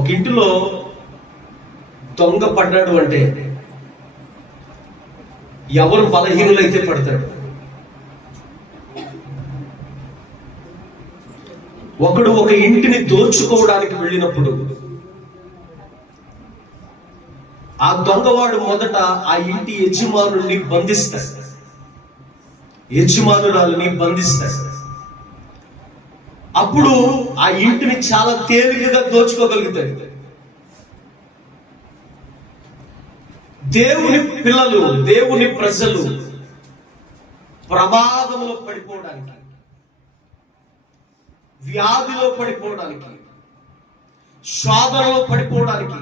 ఒక ఇంటిలో దొంగ పడ్డాడు అంటే ఎవరు బలహీనులైతే పడతాడు. ఒకడు ఒక ఇంటిని దోచుకోవడానికి వెళ్ళినప్పుడు ఆ దొంగవాడు మొదట ఆ ఇంటి యజమానుల్ని బంధిస్తాడు, యజమానురాలని బంధిస్తాడు. అప్పుడు ఆ ఇంటిని చాలా తేలికగా దోచుకోగలుగుతాడు. దేవుని పిల్లలు, దేవుని ప్రజలు ప్రమాదంలో పడిపోవడానికి, వ్యాధిలో పడిపోవడానికి, శోధనలో పడిపోవడానికి,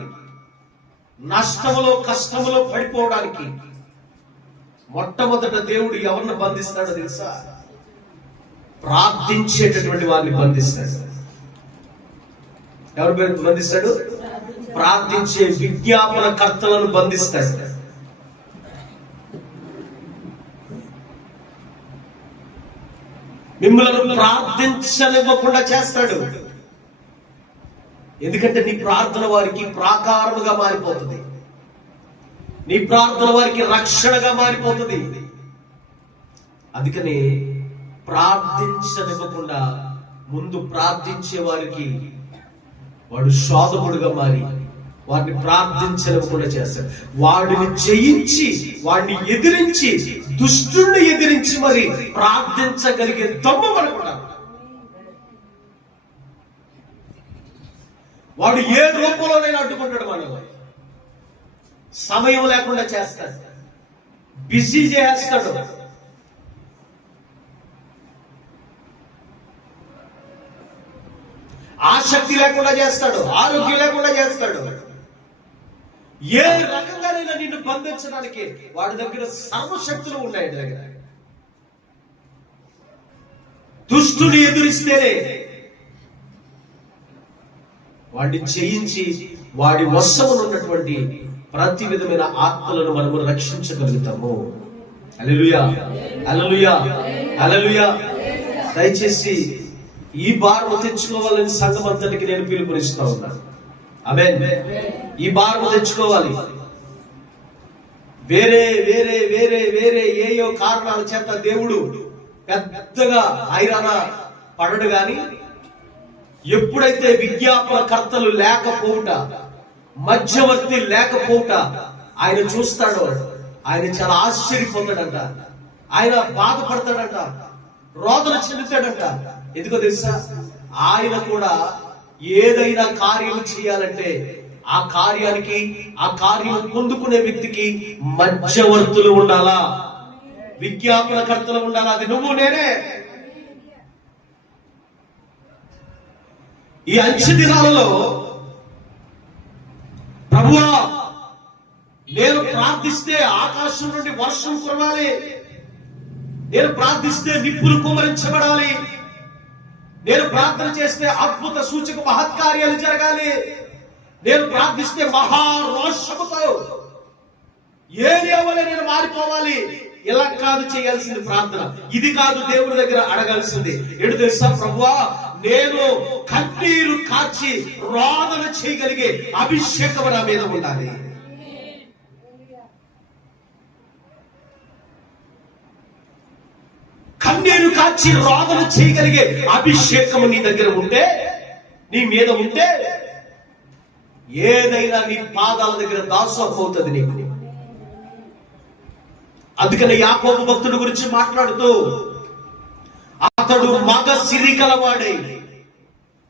నష్టములో కష్టములో పడిపోవడానికి మొట్టమొదట దేవుడు ఎవరిని బంధిస్తాడో తెలుసా? ప్రార్థించేటటువంటి వారిని బంధిస్తాడు. ఎవరు బంధిస్తాడు? ప్రార్థించే విజ్ఞాపన కర్తలను బంధిస్తాడు. మిమ్మల్ని ప్రార్థించనివ్వకుండా చేస్తాడు. ఎందుకంటే నీ ప్రార్థన వారికి ప్రాకారముగా మారిపోతుంది, నీ ప్రార్థన వారికి రక్షణగా మారిపోతుంది. అందుకని ప్రార్థించనివ్వకుండా ముందు ప్రార్థించే వారికి వాడు శోధకుడుగా మారి వాడిని ప్రార్థించనివ్వకుండా చేస్తాడు. వాడిని జయించి, వాడిని ఎదిరించి, దుష్టుణ్ణి ఎదిరించి మరి ప్రార్థించగలిగే దమ్ము మనకుండా. వాడు ఏ రూపంలోనైనా అడ్డుకుంటాడు. మనం సమయం లేకుండా చేస్తాడు, బిజీ చేస్తాడు. ఆసక్తి లేకుండా చేస్తాడు, ఆరోగ్యం లేకుండా చేస్తాడు. ఏ రకంగానైనా నిన్ను బంధించడానికి వాడి దగ్గర సర్వశక్తులు ఉన్నాయి. దగ్గర దుష్టుని ఎదురిస్తేనే వాడిని జయించి వాడి వశములో ఉన్నటువంటి ప్రతి విధమైన ఆత్మలను మనము రక్షించగలుగుతాము. హల్లెలూయా, హల్లెలూయా, హల్లెలూయా. దయచేసి ఈ భారము తెచ్చుకోవాలని సంఘం అంతటికి నేను పిలుపునిస్తా ఉన్నాను. ఆమేన్. ఈ భారము తెచ్చుకోవాలి. వేరే వేరే వేరే వేరే ఏయో కారణాల చేత దేవుడు పెద్దగా హైరాణ పడడు గాని, ఎప్పుడైతే విజ్ఞాపన కర్తలు లేకపోవుట, మధ్యవర్తి లేకపోవుట ఆయన చూస్తాడో ఆయన చాలా ఆశ్చర్యపోతాడంట, ఆయన బాధపడతాడంట, రోదన చెందుతాడంట. ఎందుకో తెలుసా? ఆయన కూడా ఏదైనా కార్యం చేయాలంటే ఆ కార్యానికి, ఆ కార్యం పొందుకునే వ్యక్తికి మధ్యవర్తులు ఉండాలా, విజ్ఞాపన కర్తలు ఉండాలా. అది నువ్వు నేనే. ఈ అంచె దినాలలో ప్రభువా నేను ప్రార్థిస్తే ఆకాశం నుండి వర్షం కురవాలి, నేను ప్రార్థిస్తే నిప్పులు కుమ్మరించబడాలి, నేను ప్రార్థన చేస్తే అద్భుత సూచక మహత్కార్యాలు జరగాలి, నేను ప్రార్థిస్తే మహారోషముతో ఏరియా వల్ల నేను మారిపోవాలి. ఇలా కాదు చేయాల్సింది ప్రార్థన. ఇది కాదు దేవుడి దగ్గర అడగాల్సింది. ఎడు తెలుసా? ప్రభువా నేను కన్నీరు కాచి రోదన చేయగలిగే అభిషేకం నా మీద ఉండాలి. కన్నీరు కాచి రోదన చేయగలిగే అభిషేకము నీ దగ్గర ఉంటే, నీ మీద ఉంటే, ఏదైనా నీ పాదాల దగ్గర దాసోహం అవుతుంది నీకు. అందుకని యాకోబు భక్తుడి గురించి మాట్లాడుతూ అతడు మగ సిరి కలవాడే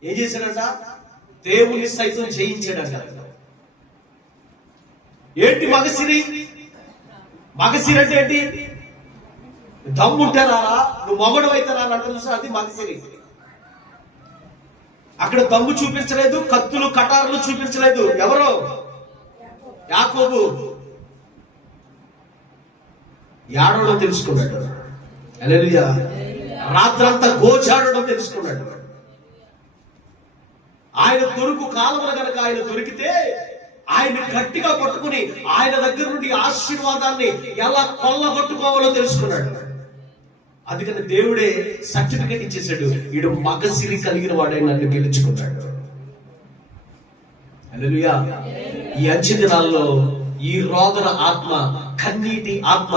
ఏం చేశాడంట? దేవుని సైతం జయించాడంట. ఏంటి మగసిరి? మగసిరి అంటే ఏంటి? దమ్ముంటే రారా, నువ్వు మగడు అయితే రారా అంటే చూసా, అది మగసిరి. అక్కడ దమ్ము చూపించలేదు, కత్తులు కటారులు చూపించలేదు. ఎవరు? యాకోబు. ఏడవడం తెలుసుకున్నాడు. హల్లెలూయా. రాత్రంతా గోచాడడం తెలుసుకున్నాడు. ఆయన దొరుకు కాలమున గనక ఆయన దొరికితే ఆయన గట్టిగా పట్టుకుని ఆయన దగ్గర నుండి ఆశీర్వాదాన్ని ఎలా కొల్లగొట్టుకోవాలో తెలుసుకున్నాడు. అందుకని దేవుడే సర్టిఫికెట్ ఇచ్చేసాడు, వీడు మగసిరి కలిగిన వాడే నన్ను గెలుచుకున్నాడు. హల్లెలూయా. ఈ అంచె దినాల్లో ఈ రోదన ఆత్మ, కన్నీటి ఆత్మ,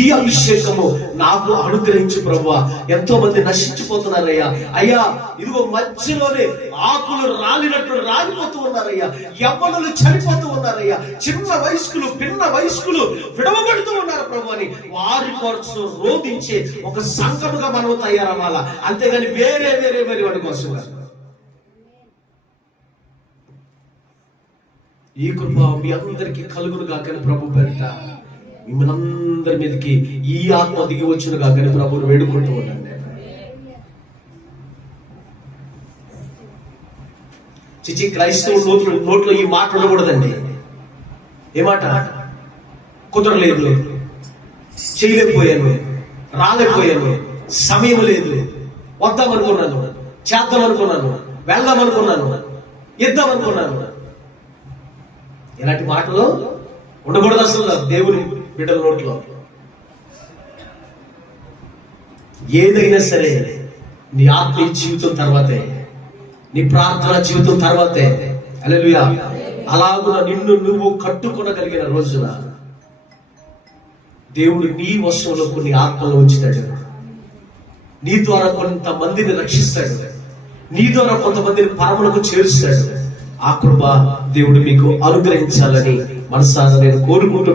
ఈ అభిషేకము నాకు అనుగ్రహించు ప్రభువా. ఎంతో మంది నశించిపోతున్నారయ్యా. అయ్యా ఇదిగో మధ్యలోనే ఆకులు రాలినట్టు రాలిపోతూ ఉన్నారయ్యా. యవ్వనులు చనిపోతూ ఉన్నారయ్యా. చిన్న వయస్కులు, పిన్న వయస్కులు విడవబడుతూ ఉన్నారు ప్రభు అని వారి కోసం రోధించే ఒక సంఘముగా మనం తయారవ్వాలా. అంతేగాని వేరే వాడి కోసం. ఈ కృప మీ అందరికీ కలుగును కాకని ప్రభు పేరిట మిమ్మల్ని అందరి మీదకి ఈ ఆత్మ దిగి వచ్చును కాకని ప్రభువును వేడుకుంటూ ఉండండి. చిచి క్రైస్తవ నోట్లో ఈ మాట ఉండకూడదండి. ఏ మాట? కుదరలేదు, చేయలేకపోయాను, రాలేకపోయాను, సమయం లేదు, వద్దామనుకున్నాను, చేద్దామనుకున్నాను, వెళ్దామనుకున్నాను, ఇద్దామనుకున్నాను. ఇలాంటి మాటలు ఉండకూడదు అసలు దేవుని బిడ్డల నోట్లో. ఏదైనా సరే నీ ఆత్మీయ జీవితం తర్వాతే, నీ ప్రార్థన జీవితం తర్వాతే. హల్లెలూయా. అలాగున నిన్ను నువ్వు కట్టుకొనగలిగిన రోజున దేవుడు నీ వశంలో కొన్ని ఆత్మలు ఉంచుతాడు. నీ ద్వారా కొంతమందిని రక్షిస్తాడు. నీ ద్వారా కొంతమందిని పరములకు చేరుస్తాడు. ఆ కృప దేవుడు మీకు అనుగ్రహించాలని మనసారా నేను కోరుకుంటూ